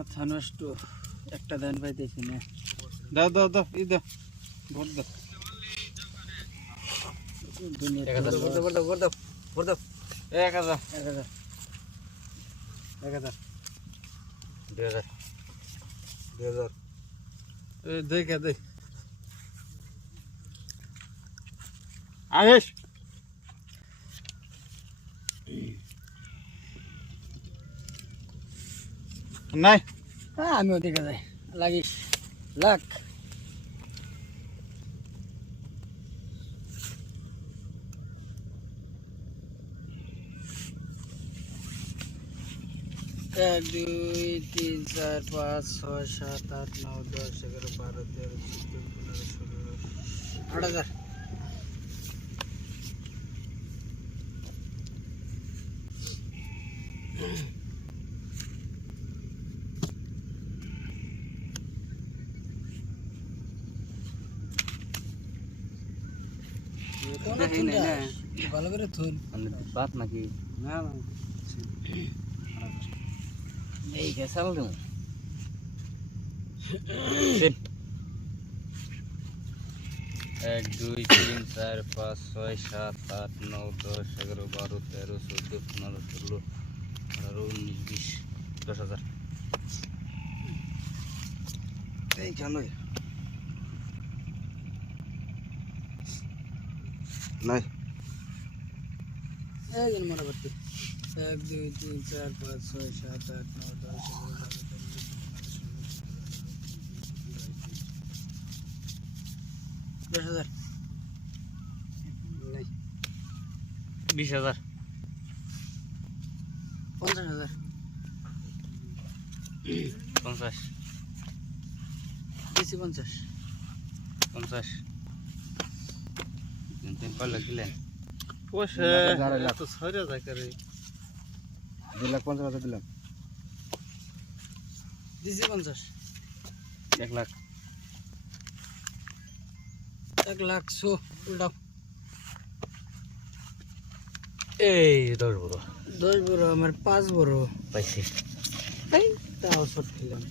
মাথা নষ্ট একটা দান পাইতেছি না। দাও দাও দাও ই দাও ভোট দাও। দুনিয়া 1000 ভোট দাও ভোট দাও ভোট দাও ভোট দাও 1000 1000 1000 2000 2000 এ দেখে দে আয়েশ নাই হ্যাঁ আমিও দেখে যাই লাগিস লাখ এক দুই তিন চার পাঁচ ছয় সাত আট নয় 10 11 12 13 14 15 16 8000 ভালো করে থুন বাত নাকি না না এই কেসাল দেব 1 2 3 4 5 6 7 8 9 10 11 12 13 14 15 16 18 19 20 10000 এই জানো নাই এই মনে করতে 1 2 3 4 5 6 7 8 9 10 11 12 13 20000 50,000 50 বেশি 50 50 তিন কয় লাগলেন ওশে তো ছয়টা যায় করে 2,50,000 দিলাম দিছি 50 1 লাখ 1 লাখ 100 উল্টাও এই 10 বড় 10 বড় আমার 5 বড় পাইছি তাই তাও শর্ট খেলাম